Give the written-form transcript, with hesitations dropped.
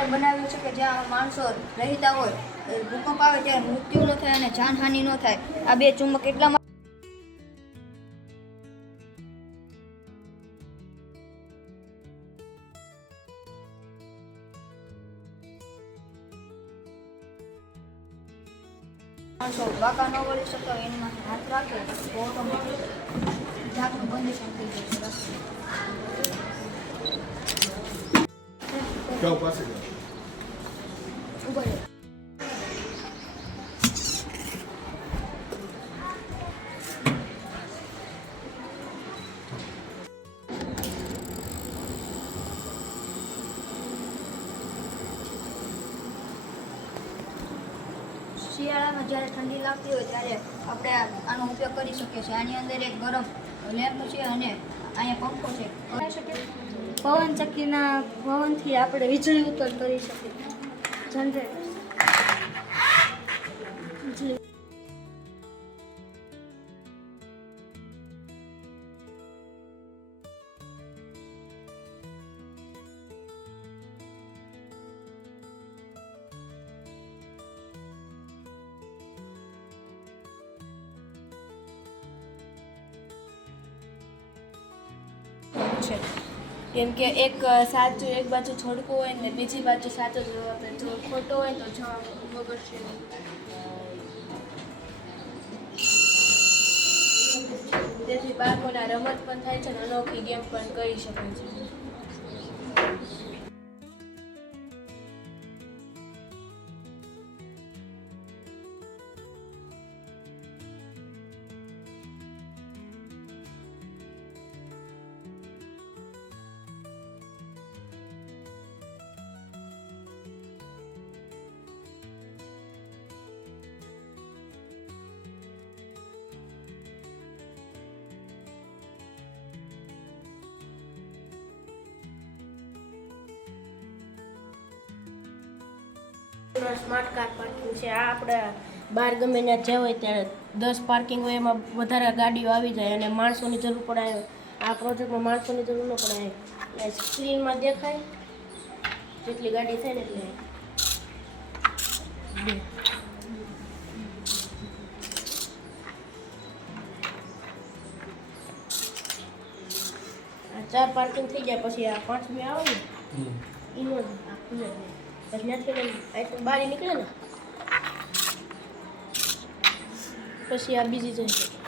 માટે બનાવ્યું છે કે જ્યાં માણસો રહેતા હોય, ભૂકંપ આવે ત્યારે મૃત્યુ ન થાય અને જાનહાનિ ન થાય. આ બે ચુંબક એટલા માણસો વાંકા ન વળી શકતા હોય એની માથે હાથ રાખે તો ઓટોમેટિક ઢાંકણું બંધ પણ થઈ જાય છે. ઉભો રહે. શિયાળામાં જ્યારે ઠંડી લાગતી હોય ત્યારે આપણે આનો ઉપયોગ કરી શકીએ છીએ. આની અંદર એક ગરમ લેમ્પ છે અને અહીંયા પંખો છે. કરી શકીએ પવન ચક્કીના પવનથી આપણે વીજળી ઉત્પન્ન કરી શકીએ. જનરેટર છે. કેમ કે એક સાચું એક બાજુ છોડકું હોય ને બીજી બાજુ સાચો જવાબ આપે. જો ખોટો હોય તો જવાબ બગડશે નહીં. તેથી બાળકોના રમત પણ થાય છે અને અનોખી ગેમ પણ કરી શકે છે. સ્માર્ટ કાર પાર્કિંગ છે. આ આપણે બહાર ગમે ત્યાં જ્યાં હોય ત્યારે 10 પાર્કિંગ હોય એમાં વધારે ગાડીઓ આવી જાય અને માણસોની જરૂર પડે. આ પ્રોજેક્ટમાં માણસોની જરૂર ન પડે. સ્ક્રીનમાં દેખાય જેટલી ગાડી થાય ને એટલે આ 4 પાર્કિંગ થઈ જાય પછી આ 5મી આવે ને એનો આ ખુલે પછી ત્યાંથી બારી નીકળે ને પછી આ બીજી જશે.